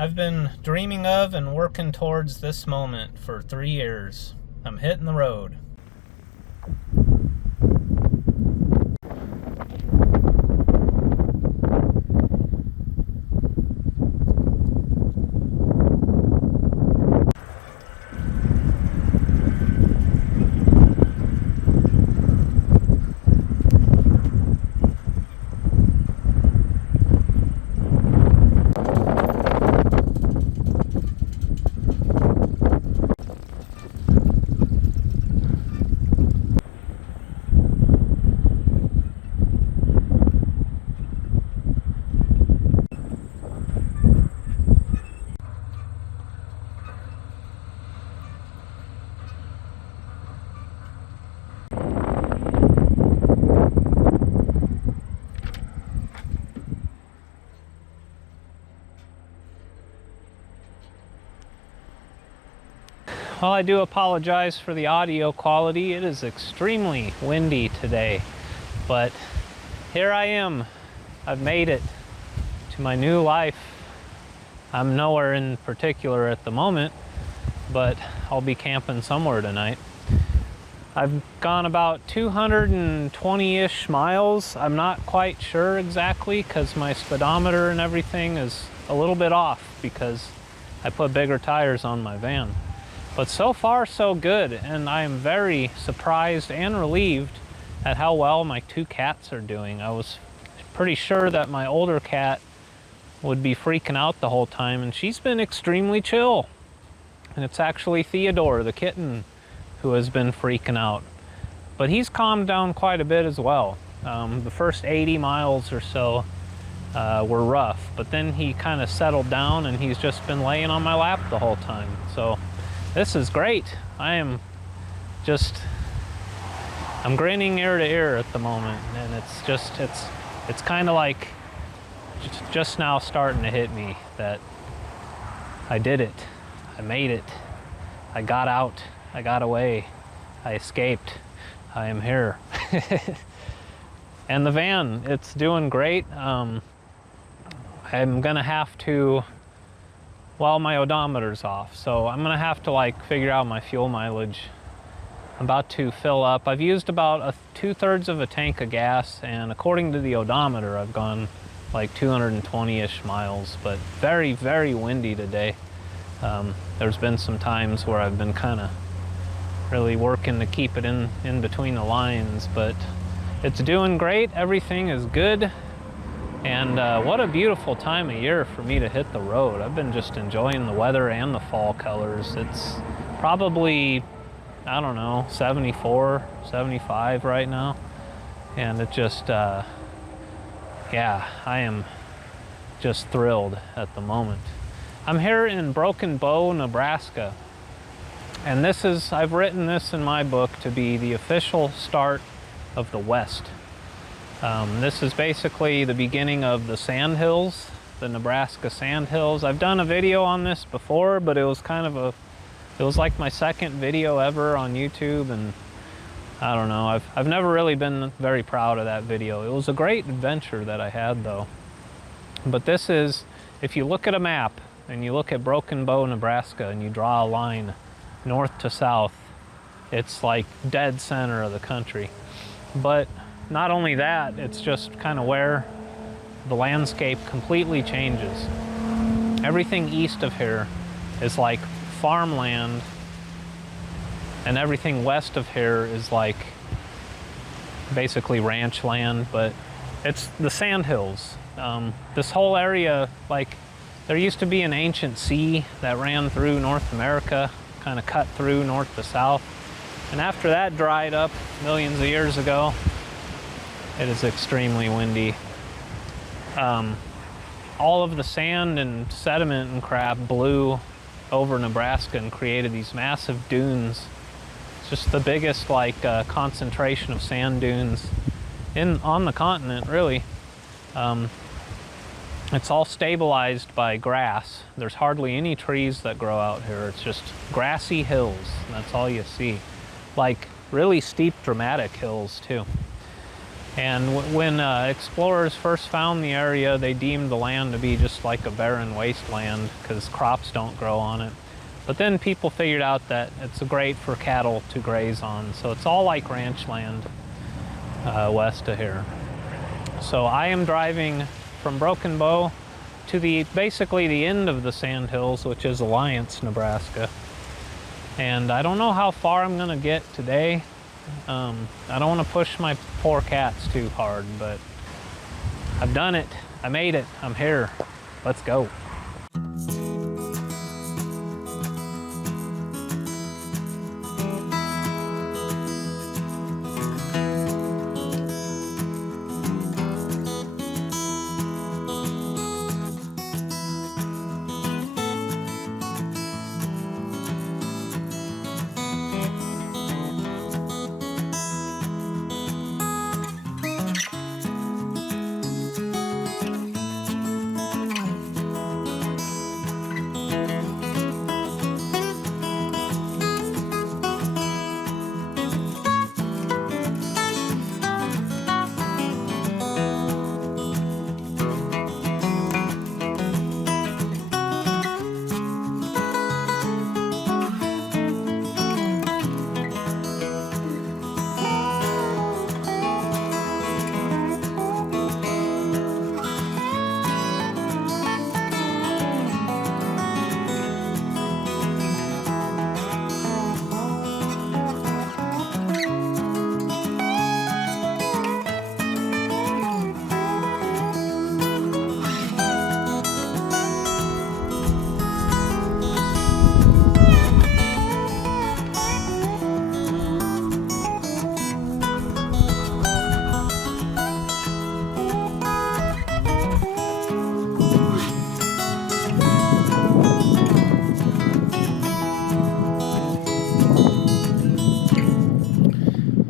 I've been dreaming of and working towards this moment for 3 years. I'm hitting the road. Well, I do apologize for the audio quality. It is extremely windy today, but here I am. I've made it to my new life. I'm nowhere in particular at the moment, but I'll be camping somewhere tonight. I've gone about 220-ish miles. I'm not quite sure exactly because my speedometer and everything is a little bit off because I put bigger tires on my van. But so far, so good, and I am very surprised and relieved at how well my two cats are doing. I was pretty sure that my older cat would be freaking out the whole time, and she's been extremely chill. And it's actually Theodore, the kitten, who has been freaking out. But he's calmed down quite a bit as well. The first 80 miles or so were rough, but then he kind of settled down, and he's just been laying on my lap the whole time. So this is great. I'm grinning ear to ear at the moment, and it's kind of like just now starting to hit me that I did it. I made it. I got out. I got away. I escaped. I am here. And the van, it's doing great. I'm gonna have to, well, my odometer's off, so I'm gonna have to like figure out my fuel mileage. I'm about to fill up. I've used about 2/3 of a tank of gas, and according to the odometer, I've gone like 220-ish miles, but very, very windy today. There's been some times where I've been kind of really working to keep it in between the lines, but it's doing great. Everything is good. And what a beautiful time of year for me to hit the road. I've been just enjoying the weather and the fall colors. It's probably, I don't know, 74, 75 right now. And it just, yeah, I am just thrilled at the moment. I'm here in Broken Bow, Nebraska. And this is, I've written this in my book to be the official start of the West. This is basically the beginning of the Sandhills, the Nebraska Sandhills. I've done a video on this before, but it was kind of it was like my second video ever on YouTube, and I don't know, I've never really been very proud of that video. It was a great adventure that I had though. But this is, if you look at a map and you look at Broken Bow, Nebraska, and you draw a line north to south, it's like dead center of the country. But not only that, it's just kind of where the landscape completely changes. Everything east of here is like farmland, and everything west of here is like basically ranch land, but it's the Sandhills. This whole area, like, there used to be an ancient sea that ran through North America, kind of cut through north to south. And after that dried up millions of years ago, it is extremely windy. All of the sand and sediment and crap blew over Nebraska and created these massive dunes. It's just the biggest like concentration of sand dunes on the continent, really. It's all stabilized by grass. There's hardly any trees that grow out here. It's just grassy hills. That's all you see. Like really steep, dramatic hills too. And when explorers first found the area, they deemed the land to be just like a barren wasteland because crops don't grow on it. But then people figured out that it's great for cattle to graze on, so it's all like ranch land west of here. So I am driving from Broken Bow to basically the end of the Sandhills, which is Alliance, Nebraska. And I don't know how far I'm gonna get today. I don't want to push my poor cats too hard, but I've done it. I made it. I'm here. Let's go.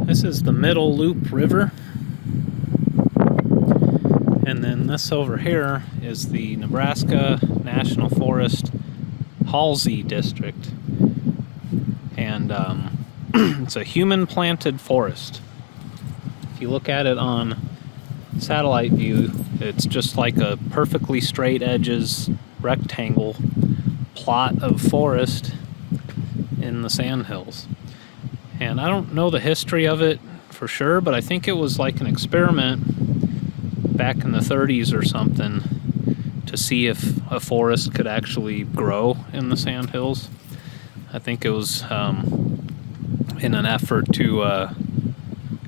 This is the Middle Loop River. And then this over here is the Nebraska National Forest Halsey District. And it's a human-planted forest. If you look at it on satellite view, it's just like a perfectly straight edges rectangle plot of forest in the Sandhills. And I don't know the history of it for sure, but I think it was like an experiment back in the 30s or something to see if a forest could actually grow in the Sandhills. I think it was in an effort to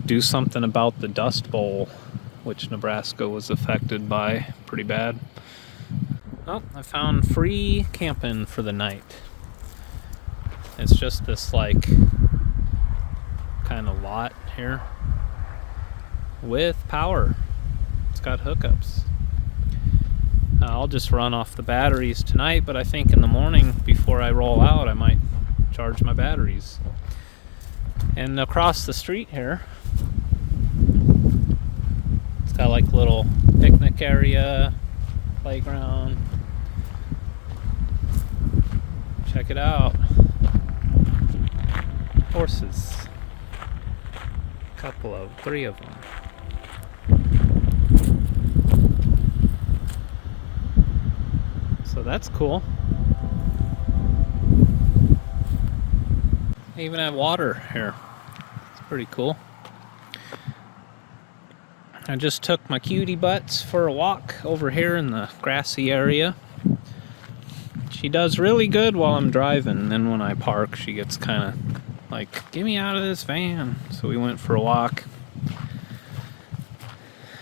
do something about the Dust Bowl, which Nebraska was affected by pretty bad. Oh, I found free camping for the night. It's just this like kind of lot here with power. It's got hookups. I'll just run off the batteries tonight, but I think in the morning before I roll out I might charge my batteries. And across the street here it's got like a little picnic area, playground. Check it out. Horses. Three of them. So that's cool. They even have water here. It's pretty cool. I just took my cutie butts for a walk over here in the grassy area. She does really good while I'm driving. Then when I park, she gets kind of like, get me out of this van. So we went for a walk.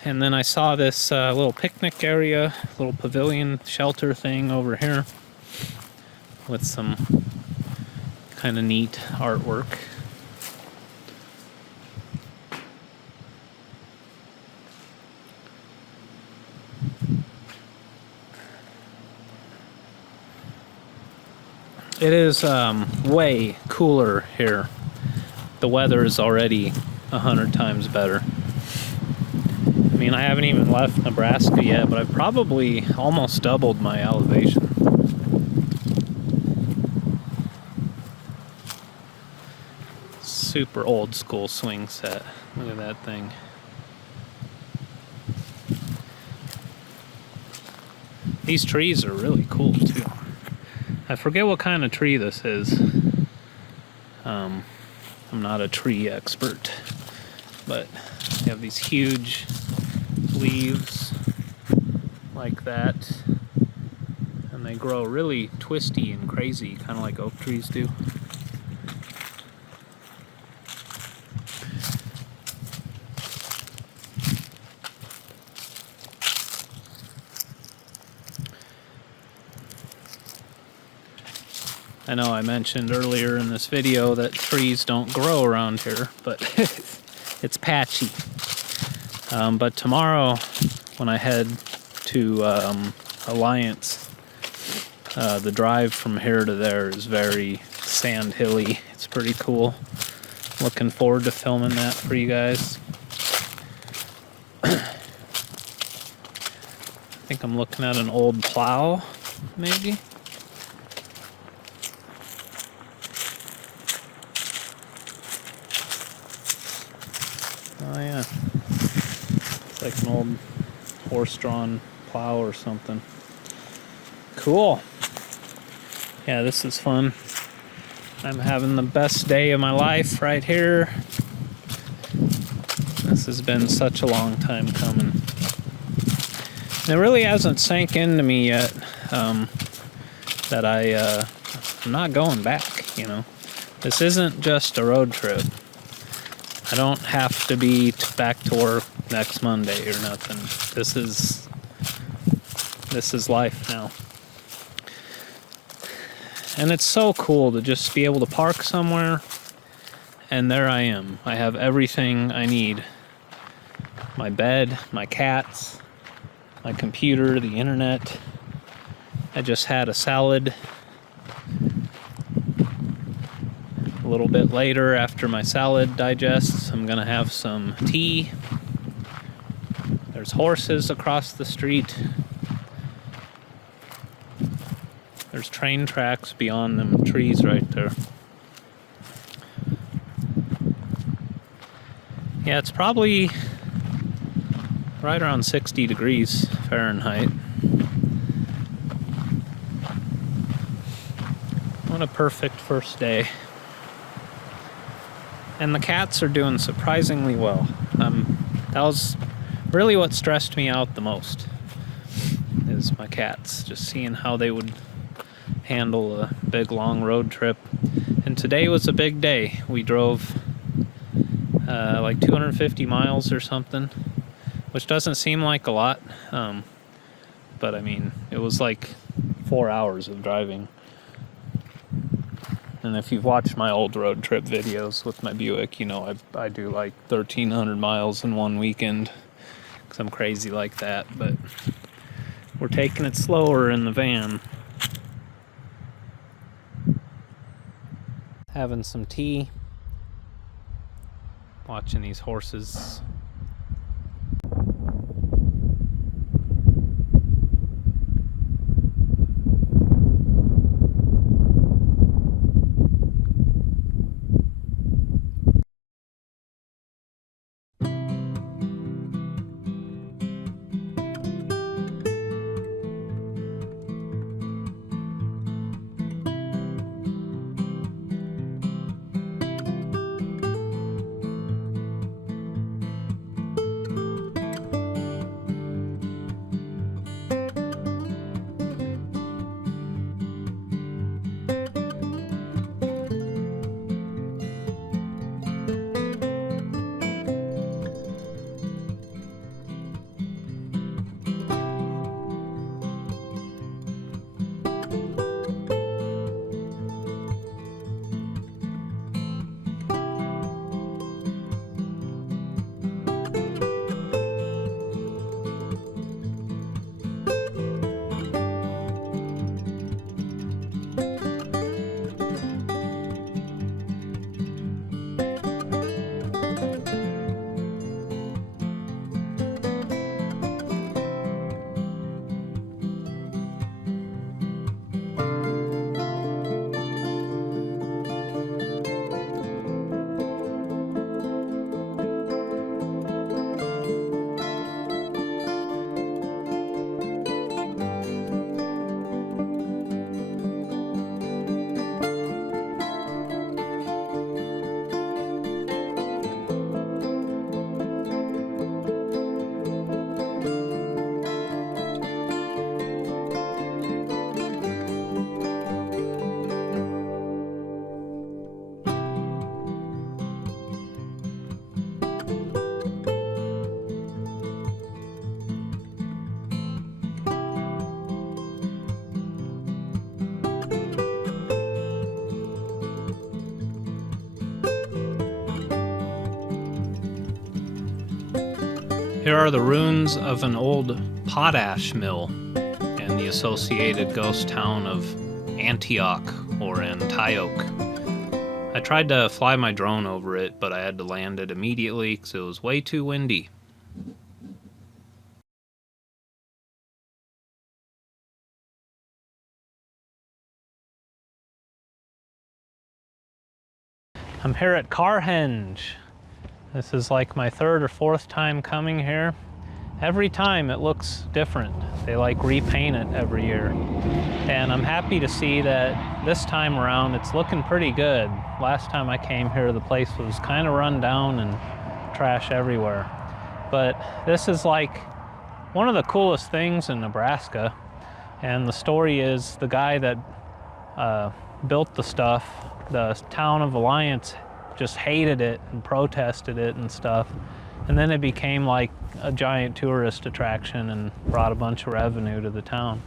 And then I saw this little picnic area, little pavilion shelter thing over here with some kind of neat artwork. It is way cooler here. The weather is already 100 times better. I mean, I haven't even left Nebraska yet, but I've probably almost doubled my elevation. Super old school swing set. Look at that thing. These trees are really cool too. I forget what kind of tree this is. I'm not a tree expert, but you have these huge leaves like that, and they grow really twisty and crazy, kind of like oak trees do. I know I mentioned earlier in this video that trees don't grow around here, but it's patchy. But tomorrow, when I head to Alliance, the drive from here to there is very sand hilly. It's pretty cool. Looking forward to filming that for you guys. I think I'm looking at an old plow, maybe. Oh yeah, it's like an old horse-drawn plow or something. Cool. Yeah, this is fun. I'm having the best day of my life right here. This has been such a long time coming. And it really hasn't sank into me yet that I'm not going back, you know. This isn't just a road trip. I don't have to be back to work next Monday or nothing. This is life now. And it's so cool to just be able to park somewhere, and there I am. I have everything I need. My bed, my cats, my computer, the internet. I just had a salad. A little bit later, after my salad digests, I'm gonna have some tea. There's horses across the street. There's train tracks beyond them trees right there. Yeah, it's probably right around 60 degrees Fahrenheit. What a perfect first day. And the cats are doing surprisingly well. That was really what stressed me out the most, is my cats. Just seeing how they would handle a big long road trip. And today was a big day. We drove like 250 miles or something, which doesn't seem like a lot, but I mean, it was like 4 hours of driving. And if you've watched my old road trip videos with my Buick, you know I do like 1,300 miles in one weekend, because I'm crazy like that. But we're taking it slower in the van. Having some tea, watching these horses. Here are the ruins of an old potash mill in the associated ghost town of Antioch or Antioch. I tried to fly my drone over it, but I had to land it immediately because it was way too windy. I'm here at Carhenge. This is like my third or fourth time coming here. Every time it looks different. They like repaint it every year. And I'm happy to see that this time around it's looking pretty good. Last time I came here the place was kind of run down and trash everywhere. But this is like one of the coolest things in Nebraska. And the story is the guy that built the stuff, the town of Alliance, just hated it and protested it and stuff. And then it became like a giant tourist attraction and brought a bunch of revenue to the town.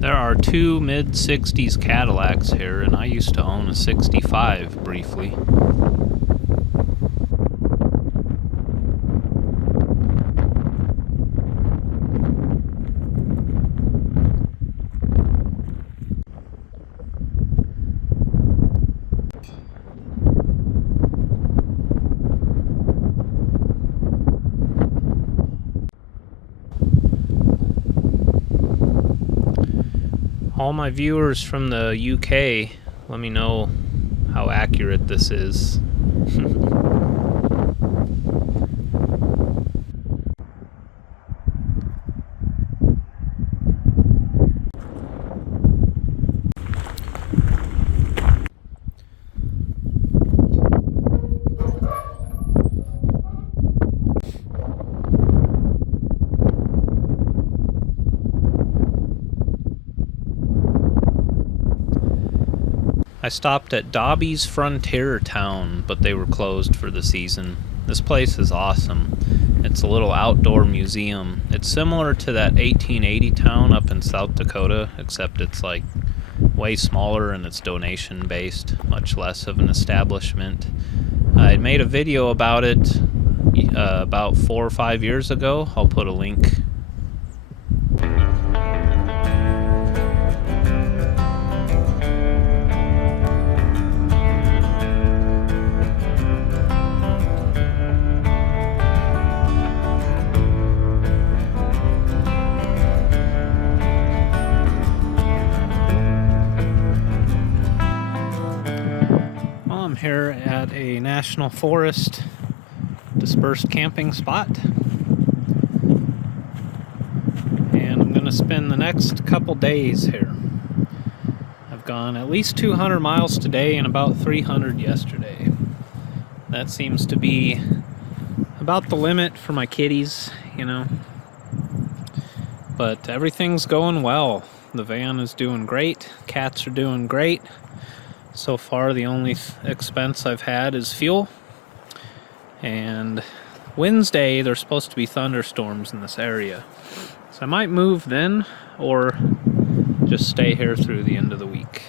There are two mid-60s Cadillacs here, and I used to own a 65 briefly. All my viewers from the UK, let me know how accurate this is. I stopped at Dobby's Frontier Town, but they were closed for the season. This place is awesome. It's a little outdoor museum. It's similar to that 1880 town up in South Dakota, except it's like way smaller and it's donation based, much less of an establishment. I made a video about it about 4 or 5 years ago. I'll put a link. here at a national forest dispersed camping spot. And I'm going to spend the next couple days here. I've gone at least 200 miles today and about 300 yesterday. That seems to be about the limit for my kitties, you know. But everything's going well. The van is doing great. Cats are doing great. So far, the only expense I've had is fuel. And Wednesday, there's supposed to be thunderstorms in this area. So I might move then, or just stay here through the end of the week.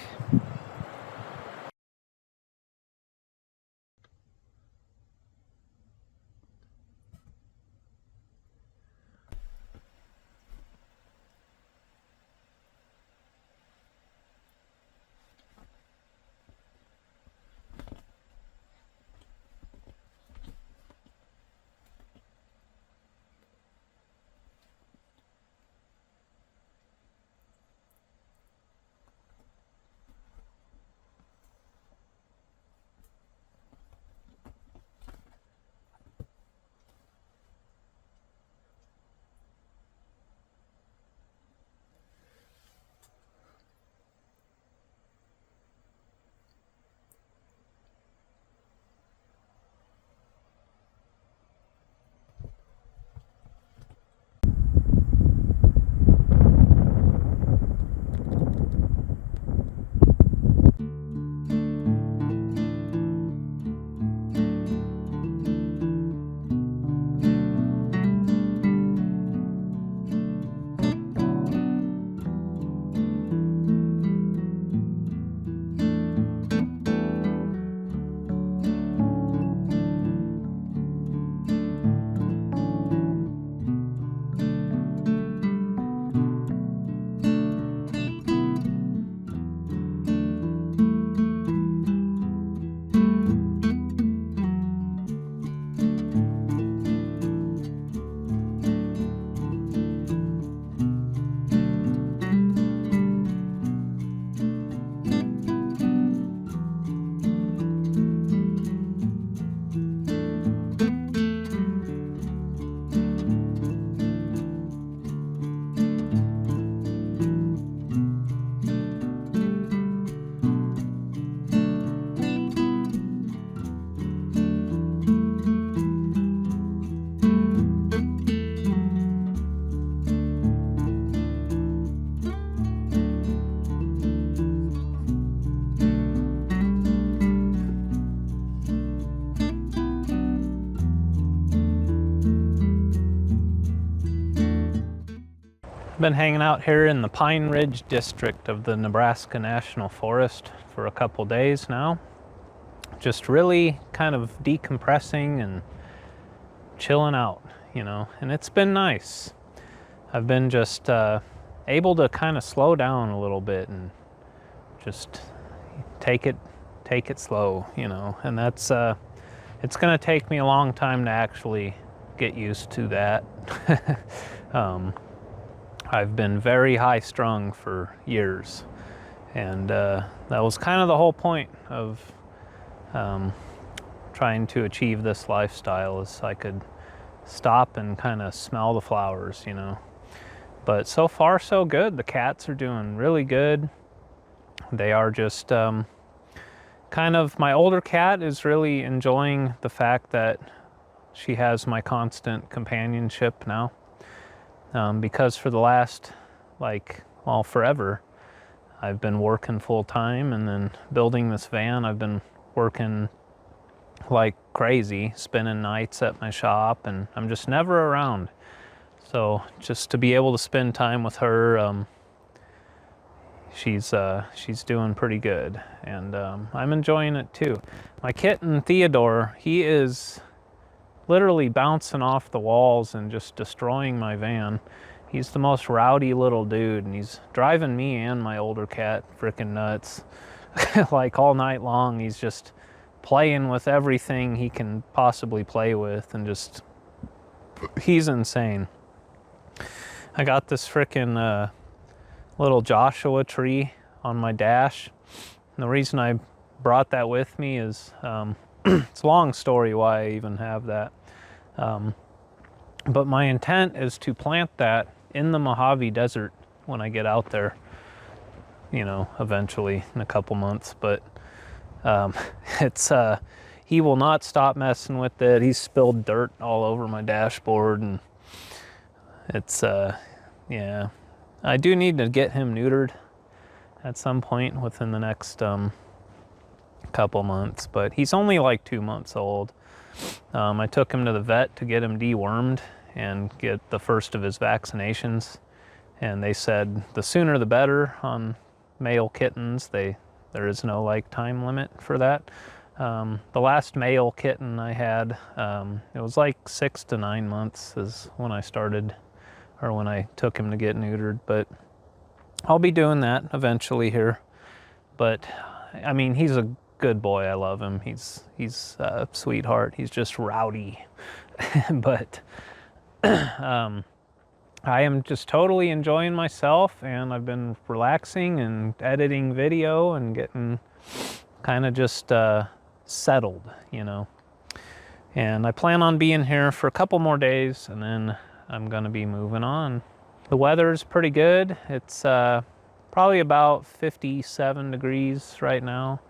I've been hanging out here in the Pine Ridge district of the Nebraska National Forest for a couple days now. Just really kind of decompressing and chilling out, you know, and it's been nice. I've been just able to kind of slow down a little bit and just take it slow, you know, and that's it's gonna take me a long time to actually get used to that. I've been very high strung for years, and that was kind of the whole point of trying to achieve this lifestyle, is I could stop and kind of smell the flowers, you know. But so far so good. The cats are doing really good. They are just kind of, my older cat is really enjoying the fact that she has my constant companionship now. Because for the last, forever, I've been working full time and then building this van. I've been working like crazy, spending nights at my shop, and I'm just never around. So just to be able to spend time with her, she's doing pretty good, and I'm enjoying it too. My kitten Theodore, he is literally bouncing off the walls and just destroying my van. He's the most rowdy little dude, and he's driving me and my older cat freaking nuts. Like all night long, he's just playing with everything he can possibly play with, and just, he's insane. I got this freaking little Joshua tree on my dash. And the reason I brought that with me is, it's a long story why I even have that. But my intent is to plant that in the Mojave Desert when I get out there, you know, eventually in a couple months. But it's he will not stop messing with it. He's spilled dirt all over my dashboard, and it's yeah, I do need to get him neutered at some point within the next couple months, but he's only like 2 months old. I took him to the vet to get him dewormed and get the first of his vaccinations, and they said the sooner the better on male kittens. There is no like time limit for that. The last male kitten I had, it was like 6 to 9 months is when I started, or when I took him to get neutered, but I'll be doing that eventually here. But I mean, he's a good boy. I love him. He's a sweetheart. He's just rowdy. But I am just totally enjoying myself, and I've been relaxing and editing video and getting kind of just settled, you know. And I plan on being here for a couple more days, and then I'm gonna be moving on. The weather's pretty good. It's probably about 57 degrees right now.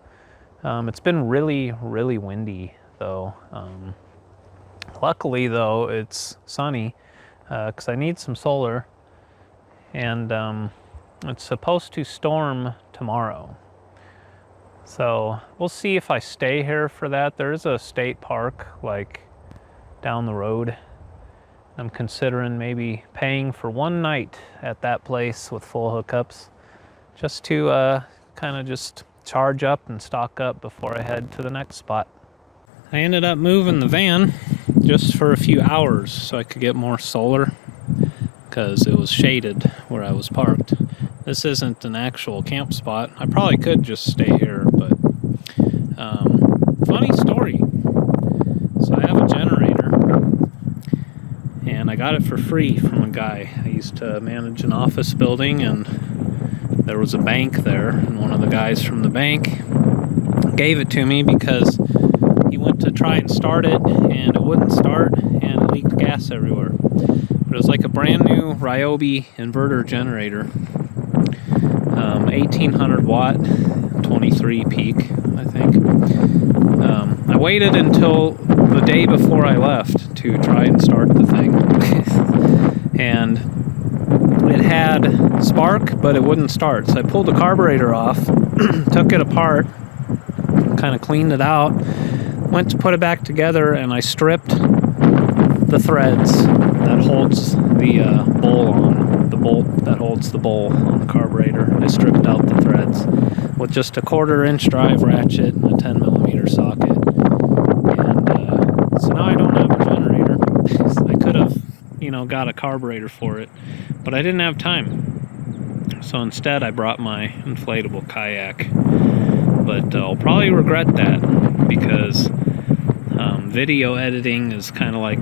It's been really, really windy though. Luckily though, it's sunny because I need some solar, and it's supposed to storm tomorrow. So we'll see if I stay here for that. There is a state park like down the road. I'm considering maybe paying for one night at that place with full hookups, just to kind of just charge up and stock up before I head to the next spot. I ended up moving the van just for a few hours so I could get more solar, because it was shaded where I was parked. This isn't an actual camp spot. I probably could just stay here, but funny story. So I have a generator, and I got it for free from a guy. I used to manage an office building, and there was a bank there, and one of the guys from the bank gave it to me because he went to try and start it, and it wouldn't start, and it leaked gas everywhere. But it was like a brand new Ryobi inverter generator, 1800 watt, 23 peak, I think. I waited until the day before I left to try and start the thing. And it had spark, but it wouldn't start. So I pulled the carburetor off, took it apart, kind of cleaned it out, went to put it back together, and I stripped the threads that holds the bowl on, the bolt that holds the bowl on the carburetor. I stripped out the threads with just a 1/4-inch drive ratchet and a 10mm socket. And so now I don't have a generator. I could have, you know, got a carburetor for it, but I didn't have time. So instead I brought my inflatable kayak. But I'll probably regret that, because video editing is kind of like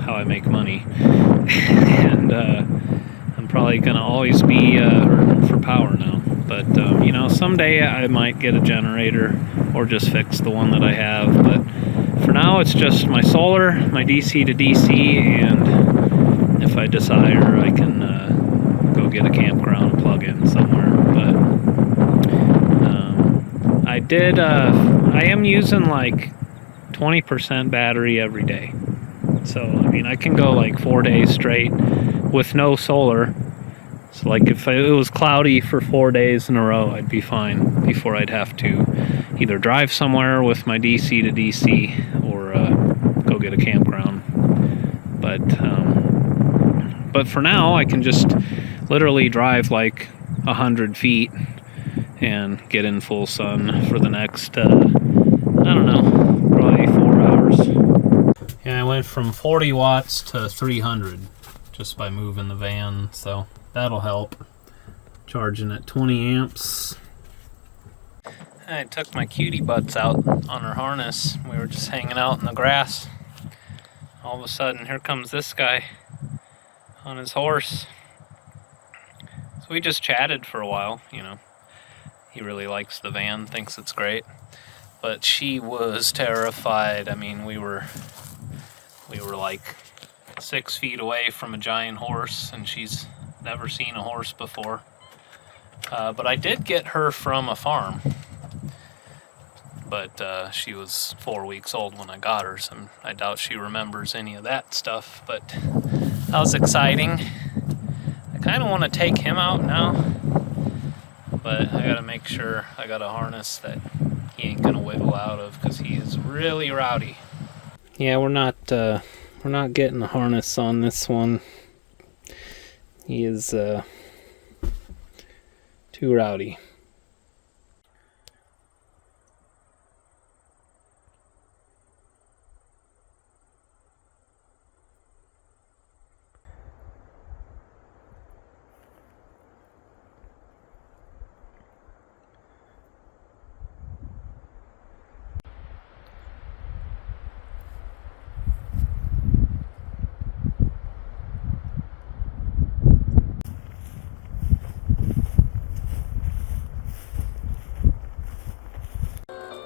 how I make money. And I'm probably gonna always be hurting for power now. But you know, someday I might get a generator or just fix the one that I have. But for now, it's just my solar, my DC to DC, and if I desire, I can go get a campground and plug in somewhere. But I am using like 20% battery every day. So, I mean, I can go like 4 days straight with no solar. So like if it was cloudy for 4 days in a row, I'd be fine before I'd have to either drive somewhere with my DC to DC or go get a campground. But for now, I can just literally drive like 100 feet and get in full sun for the next, I don't know, probably 4 hours. And I went from 40 watts to 300 just by moving the van, so that'll help. Charging at 20 amps. I took my cutie butts out on her harness. We were just hanging out in the grass. All of a sudden, here comes this guy on his horse. So we just chatted for a while, you know. He really likes the van, thinks it's great. But she was terrified. I mean, we were like 6 feet away from a giant horse, and she's never seen a horse before. But I did get her from a farm. But she was 4 weeks old when I got her, so I doubt she remembers any of that stuff. But that was exciting. I kind of want to take him out now, but I gotta make sure I got a harness that he ain't gonna wiggle out of, because he is really rowdy. Yeah, we're not getting a harness on this one. He is too rowdy.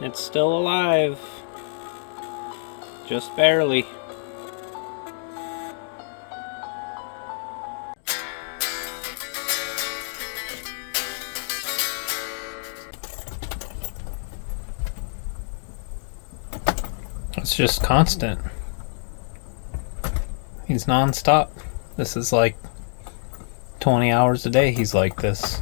It's still alive. Just barely. It's just constant. He's non-stop. This is like 20 hours a day he's like this.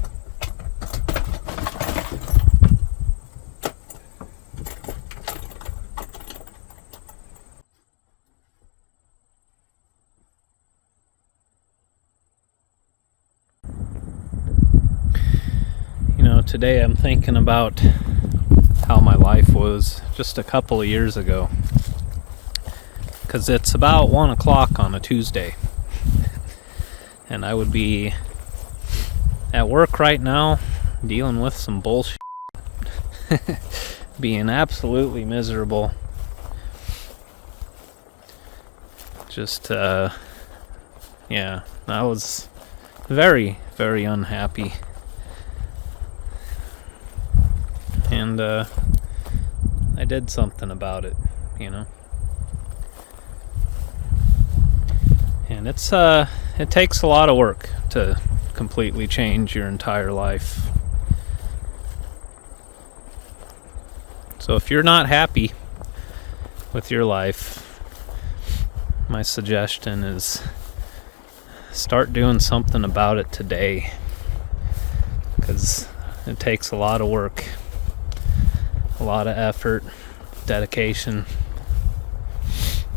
You know, today I'm thinking about how my life was just a couple of years ago. Because it's about 1 o'clock on a Tuesday. And I would be at work right now dealing with some bullshit. Being absolutely miserable. Just, yeah, I was very, very unhappy. And I did something about it, you know. And it takes a lot of work to completely change your entire life. So if you're not happy with your life, my suggestion is start doing something about it today, because it takes a lot of work, a lot of effort, dedication,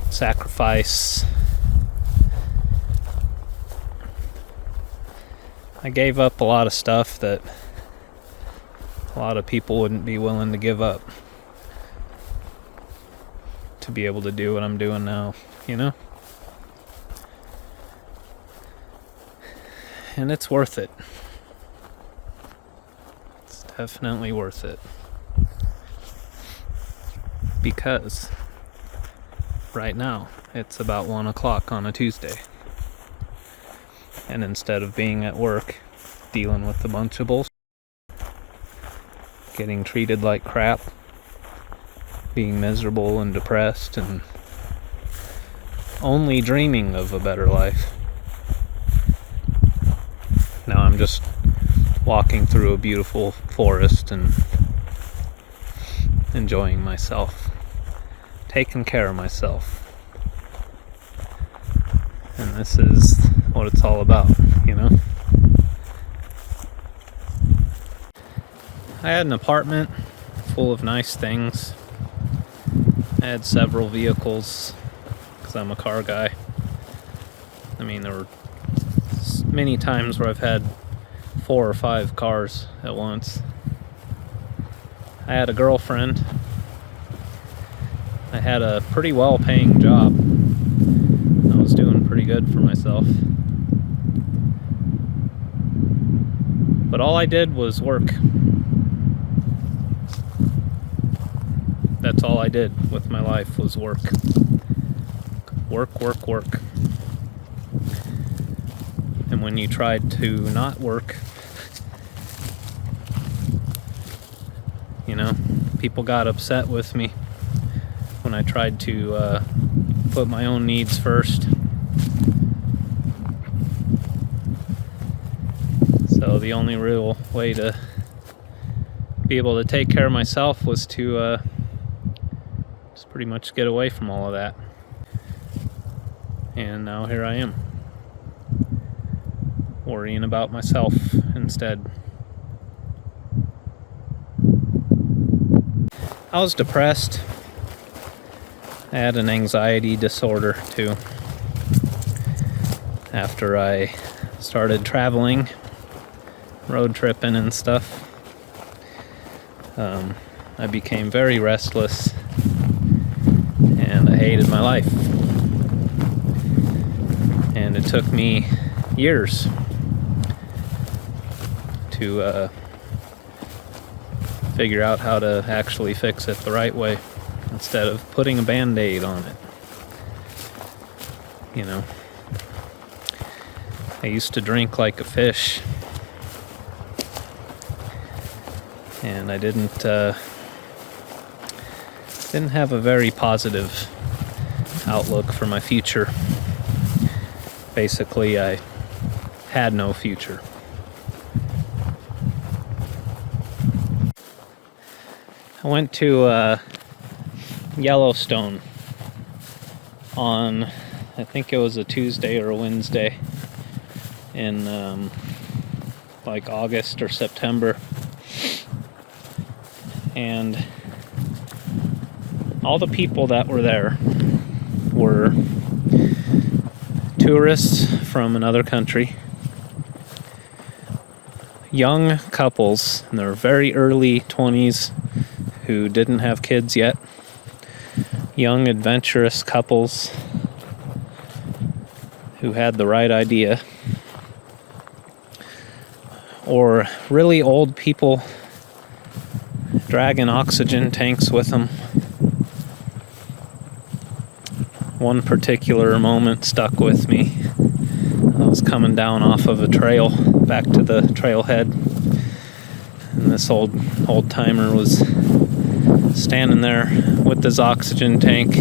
sacrifice. I gave up a lot of stuff that a lot of people wouldn't be willing to give up to be able to do what I'm doing now, you know? And it's worth it. It's definitely worth it. Because right now it's about 1 o'clock on a Tuesday. And instead of being at work dealing with a bunch of bullshit, getting treated like crap, being miserable and depressed, and only dreaming of a better life, now I'm just walking through a beautiful forest and enjoying myself, taking care of myself. And this is what it's all about, you know? I had an apartment full of nice things. I had several vehicles, because I'm a car guy. I mean, there were many times where I've had 4 or 5 cars at once. I had a girlfriend. I had a pretty well-paying job. I was doing pretty good for myself. But all I did was work. That's all I did with my life, was work. Work, work, work. And when you tried to not work, you know. People got upset with me when I tried to put my own needs first. So the only real way to be able to take care of myself was to just pretty much get away from all of that. And now here I am, worrying about myself instead. I was depressed. I had an anxiety disorder too. After I started traveling, road tripping and stuff, I became very restless and I hated my life. And it took me years to figure out how to actually fix it the right way instead of putting a band-aid on it. You know, I used to drink like a fish, and I didn't have a very positive outlook for my future. Basically, I had no future. I went to Yellowstone on, I think it was a Tuesday or a Wednesday in like August or September. And all the people that were there were tourists from another country, young couples in their very early 20s who didn't have kids yet, young adventurous couples who had the right idea, or really old people dragging oxygen tanks with them. One particular moment stuck with me. I was coming down off of a trail back to the trailhead, and this old timer was standing there with his oxygen tank,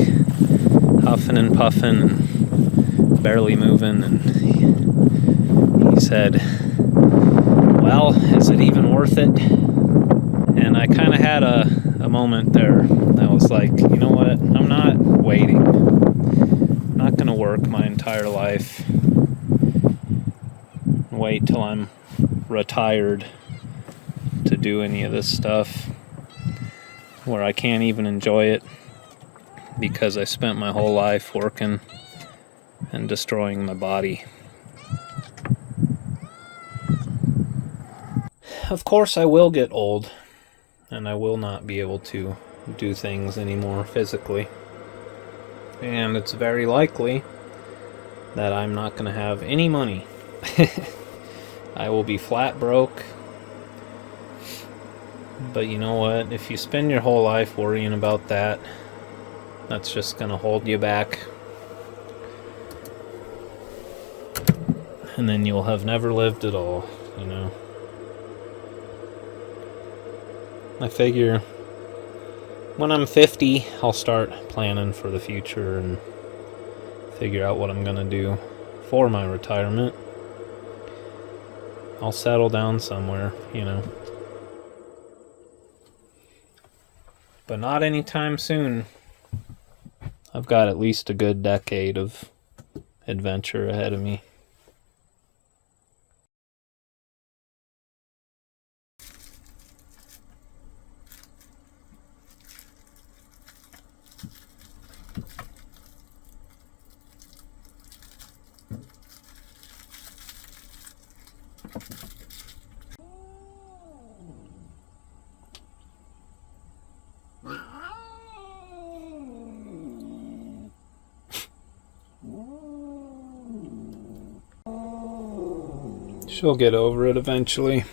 huffing and puffing and barely moving, and he said, "Well, is it even worth it?" And I kind of had a moment there that was like, you know what, I'm not waiting. I'm not going to work my entire life, wait till I'm retired to do any of this stuff where I can't even enjoy it because I spent my whole life working and destroying my body. Of course, I will get old, and I will not be able to do things anymore physically. And it's very likely that I'm not going to have any money. I will be flat broke. But you know what? If you spend your whole life worrying about that, that's just going to hold you back. And then you'll have never lived at all, you know. I figure when I'm 50, I'll start planning for the future and figure out what I'm going to do for my retirement. I'll settle down somewhere, you know. But not anytime soon. I've got at least a good decade of adventure ahead of me. She'll get over it eventually.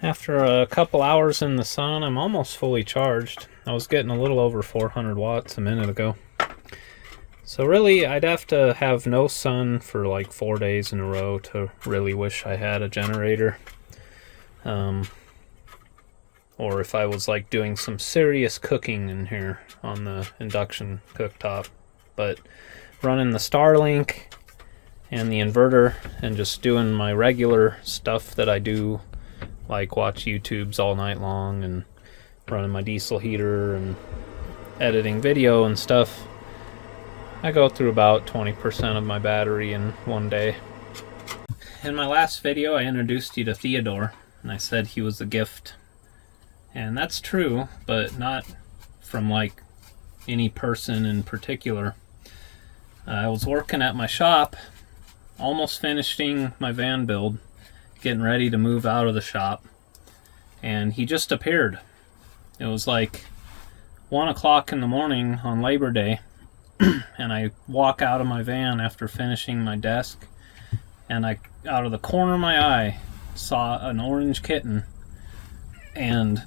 After a couple hours in the sun, I'm almost fully charged. I was getting a little over 400 watts a minute ago. So really, I'd have to have no sun for like 4 days in a row to really wish I had a generator. Or if I was like doing some serious cooking in here on the induction cooktop. But running the Starlink and the inverter and just doing my regular stuff that I do, like watch YouTubes all night long and running my diesel heater and editing video and stuff, I go through about 20% of my battery in one day. In my last video, I introduced you to Theodore, and I said he was a gift. And that's true, but not from like any person in particular. I was working at my shop, almost finishing my van build, getting ready to move out of the shop, and he just appeared. It was like 1 o'clock in the morning on Labor Day, and I walk out of my van after finishing my desk, and I, out of the corner of my eye, saw an orange kitten, and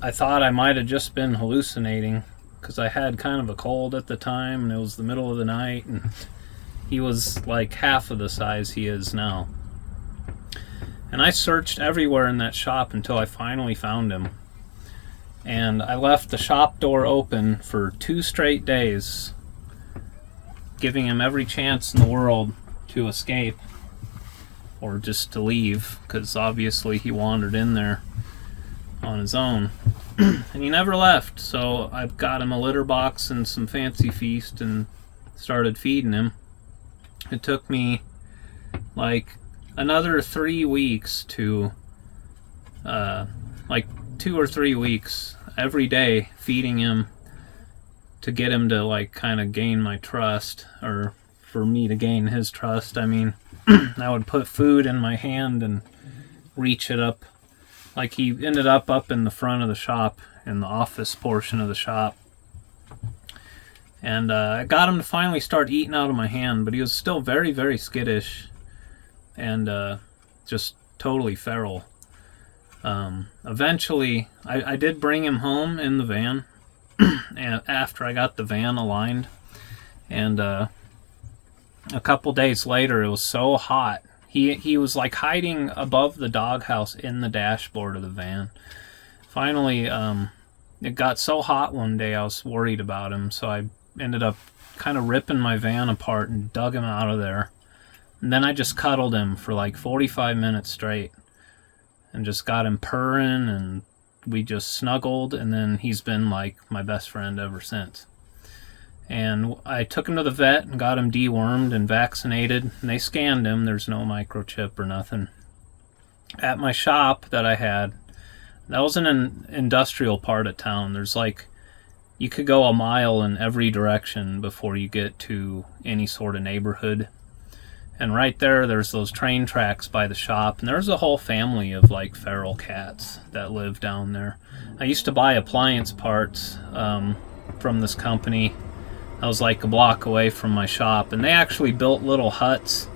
I thought I might have just been hallucinating because I had kind of a cold at the time and it was the middle of the night, and he was like half of the size he is now. And I searched everywhere in that shop until I finally found him. And I left the shop door open for 2 straight days, giving him every chance in the world to escape or just to leave, because obviously he wandered in there on his own. And he never left, so I got him a litter box and some fancy feast and started feeding him. It took me like another 3 weeks to like 2 or 3 weeks every day feeding him to get him to like kind of gain my trust, or for me to gain his trust. I mean, I would put food in my hand and reach it up. Like, he ended up in the front of the shop, in the office portion of the shop. And I got him to finally start eating out of my hand, but he was still very, very skittish and just totally feral. Eventually, I did bring him home in the van and after I got the van aligned. And a couple days later, it was so hot. He was like hiding above the doghouse in the dashboard of the van. Finally, it got so hot one day I was worried about him, so I ended up kind of ripping my van apart and dug him out of there. And then I just cuddled him for like 45 minutes straight and just got him purring, and we just snuggled, and then he's been like my best friend ever since. And I took him to the vet and got him dewormed and vaccinated, and they scanned him. There's no microchip or nothing. At my shop that I had, that was in an industrial part of town. There's like, you could go a mile in every direction before you get to any sort of neighborhood. And right there, there's those train tracks by the shop, and there's a whole family of like feral cats that live down there. I used to buy appliance parts from this company. I was like a block away from my shop, and they actually built little huts,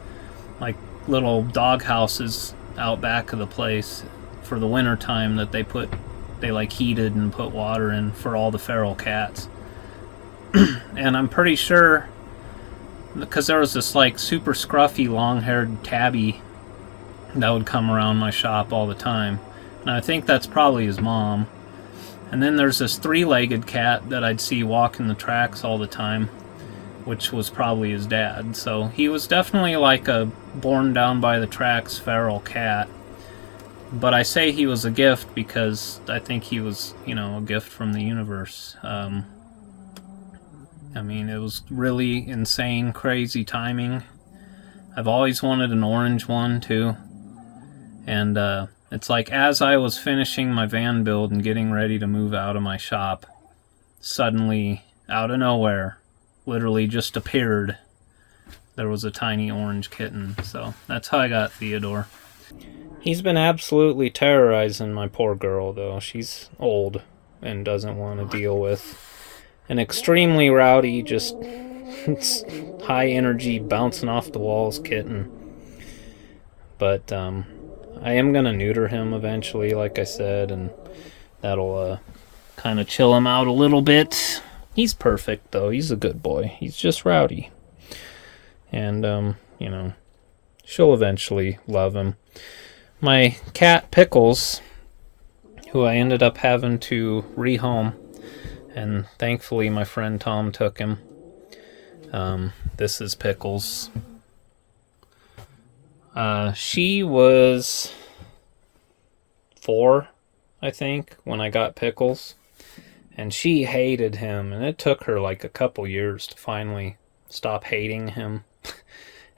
like little dog houses out back of the place for the winter time that they like heated and put water in for all the feral cats. And I'm pretty sure, because there was this like super scruffy long-haired tabby that would come around my shop all the time, and I think that's probably his mom. And then there's this 3-legged cat that I'd see walking the tracks all the time, which was probably his dad. So he was definitely like a born down by the tracks feral cat. But I say he was a gift because I think he was, a gift from the universe. I mean, it was really insane, crazy timing. I've always wanted an orange one too. And it's like, as I was finishing my van build and getting ready to move out of my shop, suddenly, out of nowhere, literally just appeared, there was a tiny orange kitten. So that's how I got Theodore. He's been absolutely terrorizing my poor girl, though. She's old and doesn't want to deal with an extremely rowdy, just high energy, bouncing off the walls kitten. But I am going to neuter him eventually, like I said, and that'll kind of chill him out a little bit. He's perfect, though. He's a good boy. He's just rowdy. And, you know, she'll eventually love him. My cat, Pickles, who I ended up having to rehome, and thankfully my friend Tom took him. This is Pickles. She was 4, I think, when I got Pickles. And she hated him, and it took her like a couple years to finally stop hating him.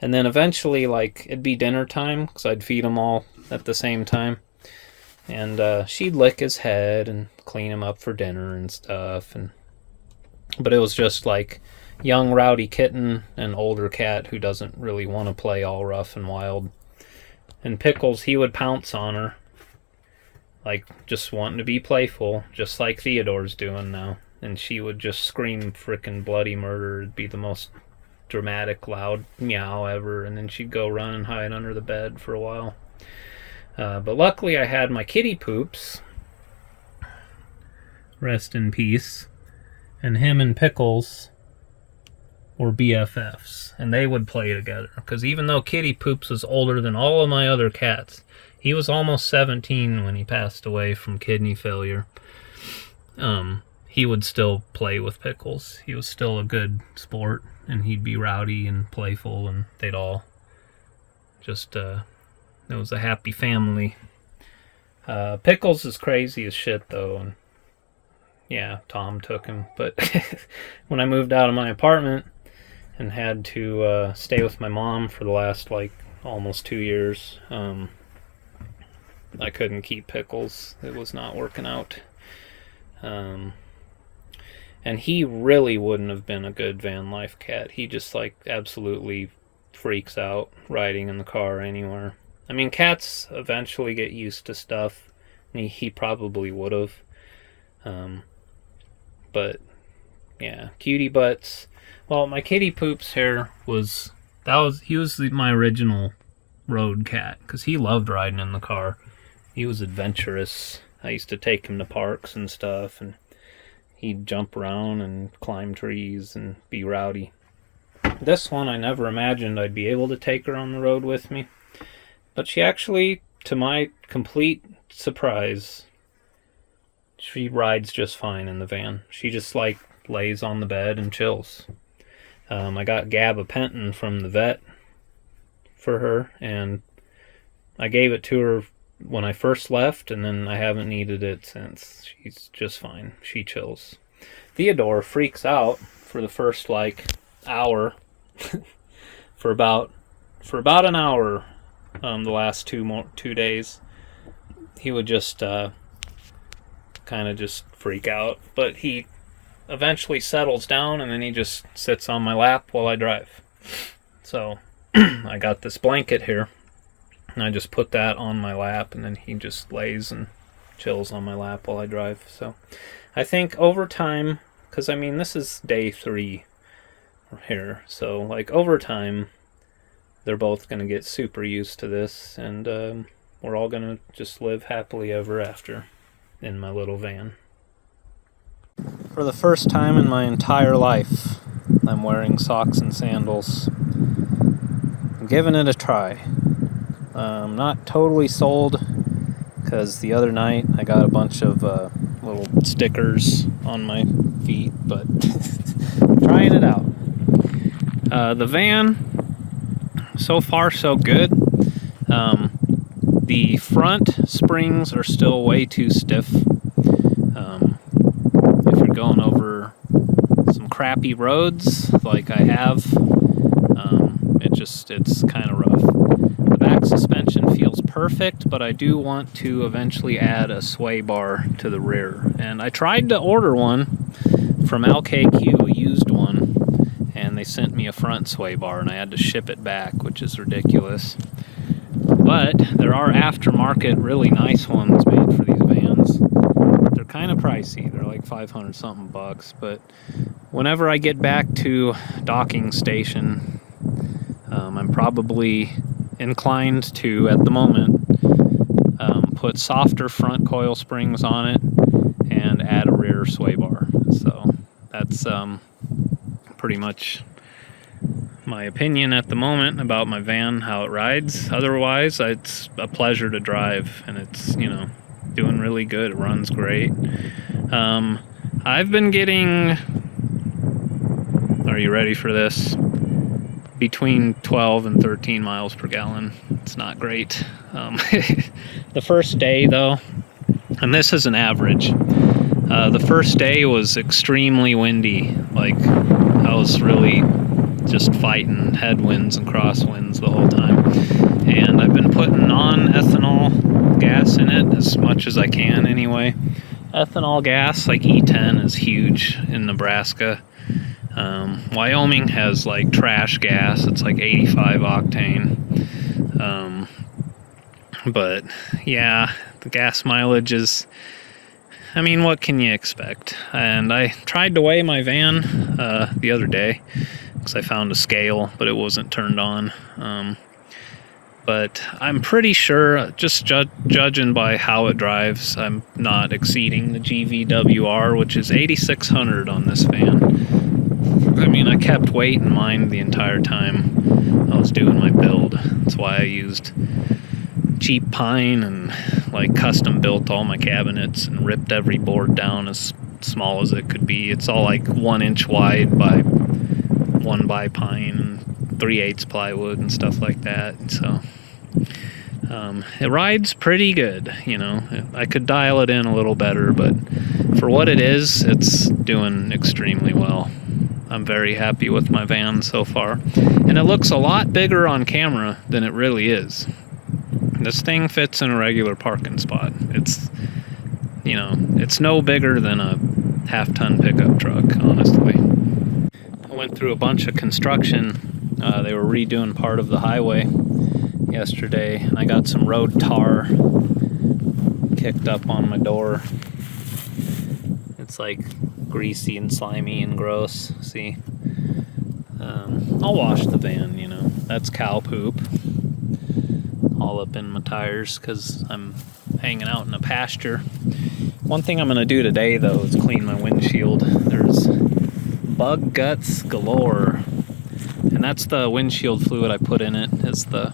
And then eventually, like, it'd be dinner time, because I'd feed them all at the same time. And she'd lick his head and clean him up for dinner and stuff. But it was just like young rowdy kitten and older cat who doesn't really want to play all rough and wild. And Pickles, he would pounce on her, like just wanting to be playful, just like Theodore's doing now. And she would just scream frickin' bloody murder. It'd be the most dramatic, loud meow ever, and then she'd go run and hide under the bed for a while. But luckily I had my kitty Poops, rest in peace, and him and Pickles were BFFs, and they would play together. Because even though Kitty Poops was older than all of my other cats, he was almost 17 when he passed away from kidney failure. He would still play with Pickles. He was still a good sport, and he'd be rowdy and playful, and they'd all just, it was a happy family. Pickles is crazy as shit, though, and yeah, Tom took him. But when I moved out of my apartment and had to stay with my mom for the last, like, almost 2 years, I couldn't keep Pickles. It was not working out. And he really wouldn't have been a good van life cat. He just, like, absolutely freaks out riding in the car anywhere. I mean, cats eventually get used to stuff. He probably would have. But, yeah, cutie butts. Well, my kitty Poops here he was my original road cat, because he loved riding in the car. He was adventurous. I used to take him to parks and stuff, and he'd jump around and climb trees and be rowdy. This one, I never imagined I'd be able to take her on the road with me. But she actually, to my complete surprise, she rides just fine in the van. She just, like, lays on the bed and chills. I got gabapentin from the vet for her, and I gave it to her when I first left, and then I haven't needed it since. She's just fine. She chills. Theodore freaks out for the first, like, hour. for about an hour, the last 2 days. He would just kind of just freak out, but he eventually settles down, and then he just sits on my lap while I drive. So I got this blanket here, and I just put that on my lap, and then he just lays and chills on my lap while I drive. So I think over time, because I mean, this is day 3 here, so like over time, they're both going to get super used to this, and we're all going to just live happily ever after in my little van. For the first time in my entire life, I'm wearing socks and sandals. I'm giving it a try. I'm not totally sold, because the other night I got a bunch of little stickers on my feet, but I'm trying it out. The van, so far so good. The front springs are still way too stiff. If you're going over some crappy roads like I have, it's kind of rough. The back suspension feels perfect, but I do want to eventually add a sway bar to the rear. And I tried to order one from LKQ, a used one, and they sent me a front sway bar, and I had to ship it back, which is ridiculous. But there are aftermarket, really nice ones made for these vans. They're kind of pricey. They're like 500 something bucks. But whenever I get back to docking station, I'm probably inclined to, at the moment, put softer front coil springs on it and add a rear sway bar. So that's pretty much my opinion at the moment about my van, how it rides. Otherwise, it's a pleasure to drive, and it's, you know, doing really good. It runs great. I've been getting, are you ready for this? Between 12 and 13 miles per gallon. It's not great. The first day though, and this is an average, the first day was extremely windy. Like, I was really just fighting headwinds and crosswinds the whole time. And I've been putting on ethanol gas in it as much as I can anyway. Ethanol gas, like E10, is huge in Nebraska. Wyoming has like trash gas. It's like 85 octane. But yeah, the gas mileage is, I mean, what can you expect? And I tried to weigh my van the other day because I found a scale, but it wasn't turned on. But I'm pretty sure, just judging by how it drives, I'm not exceeding the GVWR, which is 8,600 on this van. I mean, I kept weight in mind the entire time I was doing my build. That's why I used cheap pine and like custom built all my cabinets and ripped every board down as small as it could be. It's all like 1 inch wide by 1 by pine and 3/8 plywood and stuff like that. So it rides pretty good, you know. I could dial it in a little better, but for what it is, it's doing extremely well. I'm very happy with my van so far. And it looks a lot bigger on camera than it really is. This thing fits in a regular parking spot. It's, you know, it's no bigger than a half-ton pickup truck, honestly. I went through a bunch of construction. They were redoing part of the highway yesterday, and I got some road tar kicked up on my door. It's like greasy and slimy and gross. See, I'll wash the van, you know. That's cow poop all up in my tires because I'm hanging out in a pasture. One thing I'm gonna do today though is clean my windshield. There's bug guts galore, and that's the windshield fluid I put in it, is the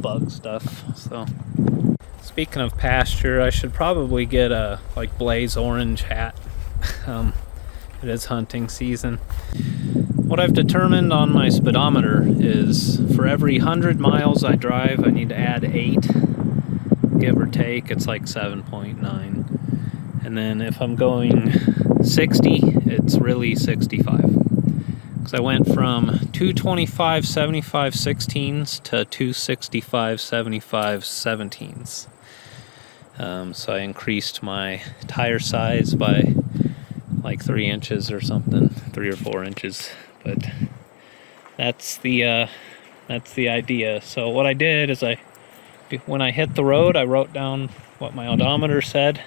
bug stuff. So speaking of pasture, I should probably get a like blaze orange hat. It is hunting season. What I've determined on my speedometer is for every 100 miles I drive, I need to add 8, give or take. It's like 7.9. And then if I'm going 60, it's really 65. Because I went from 225 75 16s to 265 75 17s. So I increased my tire size by like 3 inches or something, 3 or 4 inches. But that's the idea. So what I did is when I hit the road, I wrote down what my odometer said,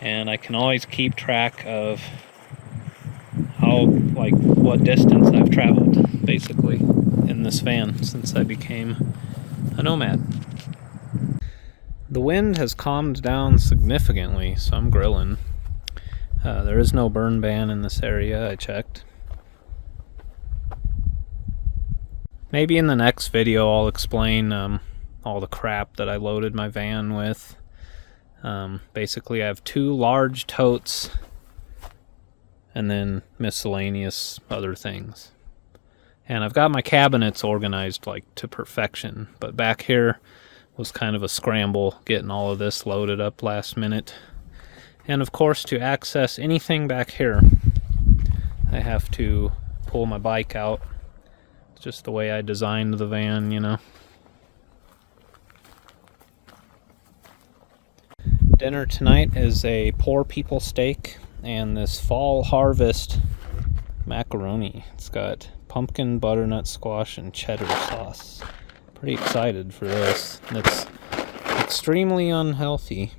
and I can always keep track of what distance I've traveled basically in this van since I became a Nomad. The wind has calmed down significantly, so I'm grilling. There is no burn ban in this area, I checked. Maybe in the next video I'll explain all the crap that I loaded my van with. Basically I have 2 large totes and then miscellaneous other things. And I've got my cabinets organized like to perfection, but back here was kind of a scramble getting all of this loaded up last minute. And of course, to access anything back here, I have to pull my bike out. It's just the way I designed the van, you know. Dinner tonight is a poor people steak and this fall harvest macaroni. It's got pumpkin, butternut squash, and cheddar sauce. Pretty excited for this. It's extremely unhealthy.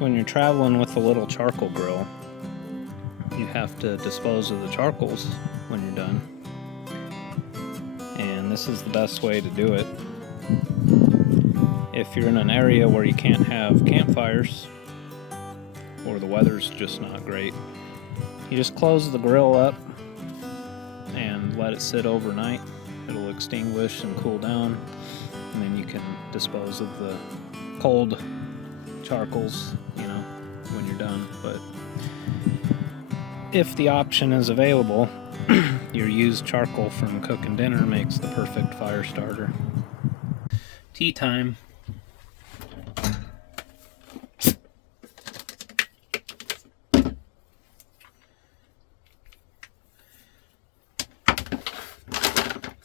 when you're traveling with a little charcoal grill, you have to dispose of the charcoals when you're done. And this is the best way to do it. If you're in an area where you can't have campfires, or the weather's just not great, you just close the grill up and let it sit overnight. It'll extinguish and cool down, and then you can dispose of the cold charcoals, you know, when you're done. But if the option is available, your used charcoal from cooking dinner makes the perfect fire starter. Tea time.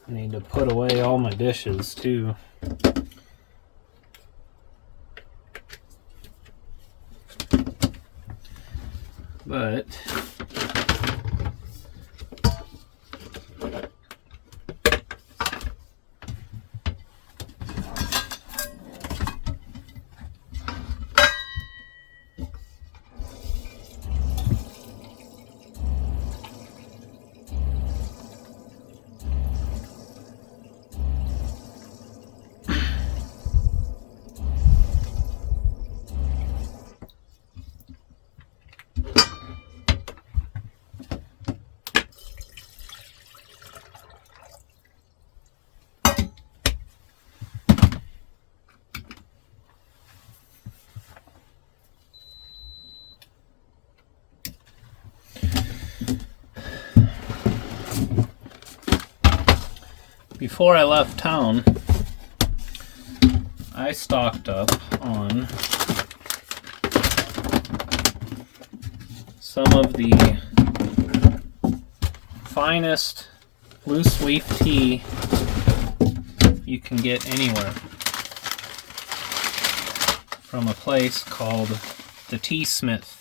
I need to put away all my dishes too. But before I left town, I stocked up on some of the finest loose leaf tea you can get anywhere from a place called the Tea Smith.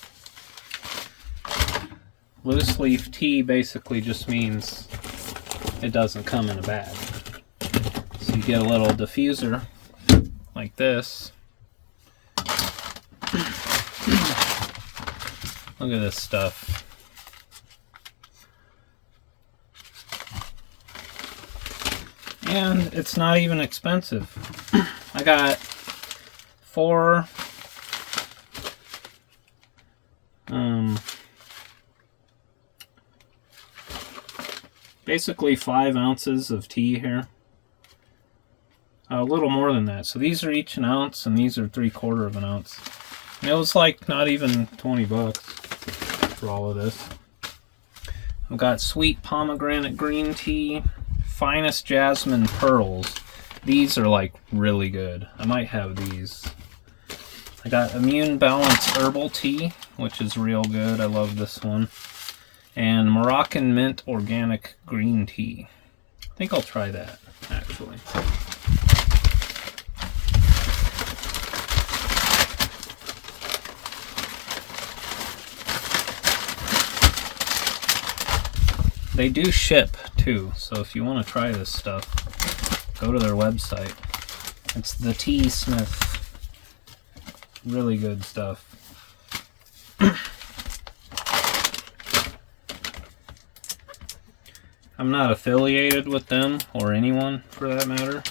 Loose leaf tea basically just means it doesn't come in a bag. So you get a little diffuser like this. Look at this stuff. And it's not even expensive. I got 4 basically 5 ounces of tea here. A little more than that. So these are each an ounce, and these are 3/4 of an ounce. And it was like not even 20 bucks for all of this. I've got sweet pomegranate green tea, finest jasmine pearls. These are like really good. I might have these. I got immune balance herbal tea, which is real good. I love this one. And Moroccan mint organic green tea. I think I'll try that, actually. They do ship too, so if you want to try this stuff, go to their website. It's the Tea Smith. Really good stuff. I'm not affiliated with them, or anyone for that matter,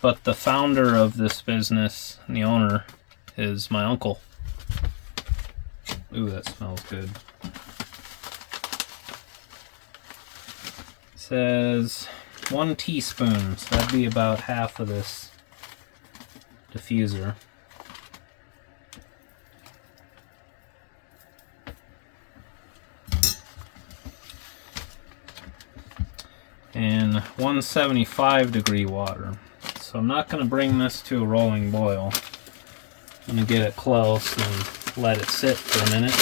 but the founder of this business, and the owner, is my uncle. Ooh, that smells good. It says 1 teaspoon, so that'd be about half of this diffuser. And 175 degree water. So I'm not going to bring this to a rolling boil. I'm going to get it close and let it sit for a minute.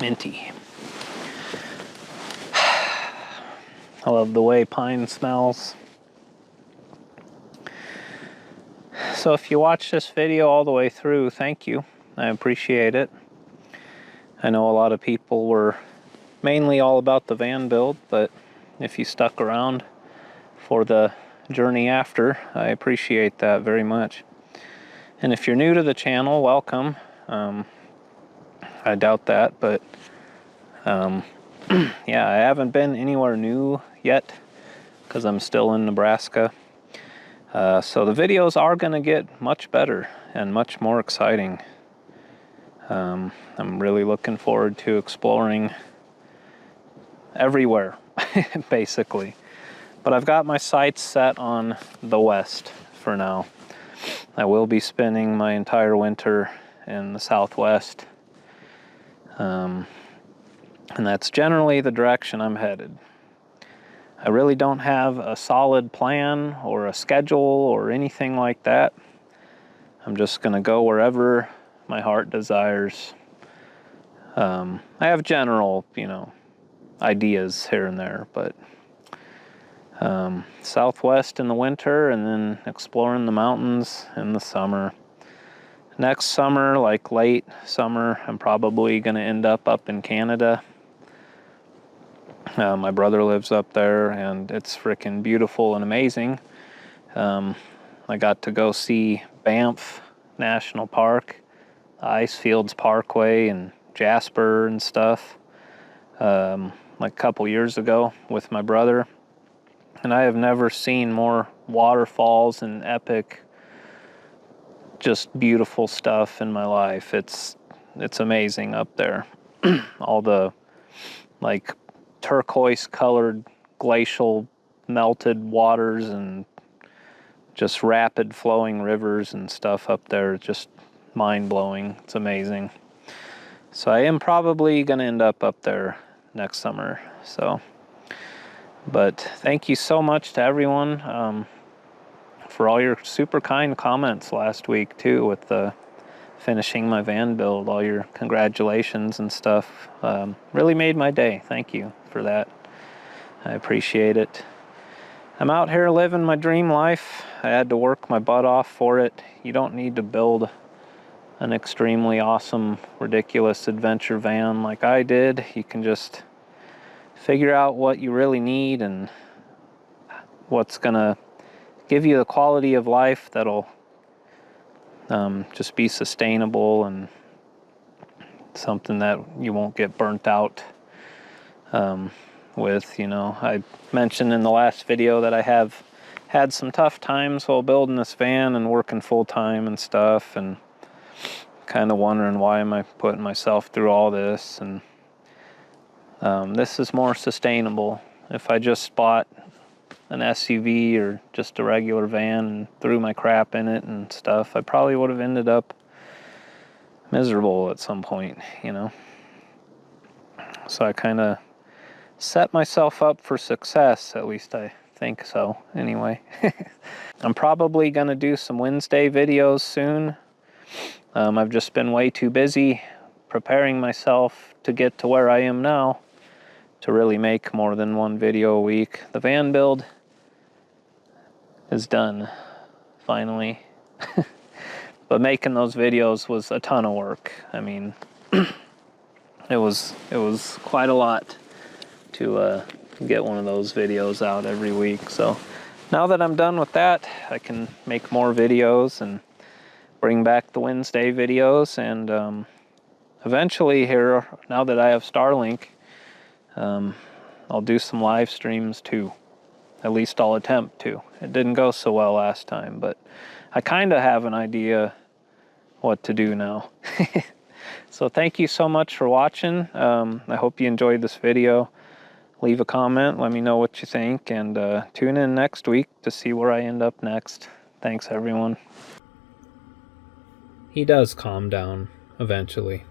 Minty. I love the way pine smells. So if you watch this video all the way through, thank you. I appreciate it. I know a lot of people were mainly all about the van build, but if you stuck around for the journey after, I appreciate that very much. And if you're new to the channel, welcome. I doubt that, but yeah, I haven't been anywhere new yet because I'm still in Nebraska. So the videos are going to get much better and much more exciting. I'm really looking forward to exploring everywhere, basically. But I've got my sights set on the West for now. I will be spending my entire winter in the Southwest. And that's generally the direction I'm headed. I really don't have a solid plan or a schedule or anything like that. I'm just going to go wherever my heart desires. I have general, ideas here and there, but Southwest in the winter and then exploring the mountains in the summer. Next summer, like late summer, I'm probably going to end up in Canada. My brother lives up there, and it's freaking beautiful and amazing. I got to go see Banff National Park, Icefields Parkway, and Jasper and stuff, like a couple years ago with my brother. And I have never seen more waterfalls and epic, just beautiful stuff in my life. It's amazing up there. All the like turquoise colored glacial melted waters and just rapid flowing rivers and stuff up there, just mind blowing. It's amazing. So I am probably going to end up there next summer. So, but thank you so much to everyone for all your super kind comments last week too, with the finishing my van build. All your congratulations and stuff really made my day. Thank you for that. I appreciate it. I'm out here living my dream life. I had to work my butt off for it. You don't need to build an extremely awesome, ridiculous adventure van like I did. You can just figure out what you really need and what's gonna give you the quality of life that'll just be sustainable and something that you won't get burnt out with. I mentioned in the last video that I have had some tough times while building this van and working full-time and stuff, and kind of wondering why am I putting myself through all this. And this is more sustainable. If I just bought an SUV or just a regular van and threw my crap in it and stuff, I probably would have ended up miserable at some point, So I kind of set myself up for success, at least I think so, anyway. I'm probably going to do some Wednesday videos soon. I've just been way too busy preparing myself to get to where I am now to really make more than one video a week. The van build is done, finally. But making those videos was a ton of work. I mean, it was quite a lot to get one of those videos out every week. So now that I'm done with that, I can make more videos and bring back the Wednesday videos. And eventually here, now that I have Starlink, I'll do some live streams too. At least I'll attempt to. It didn't go so well last time, but I kind of have an idea what to do now. So thank you so much for watching. I hope you enjoyed this video. Leave a comment, let me know what you think, and tune in next week to see where I end up next. Thanks, everyone. He does calm down eventually.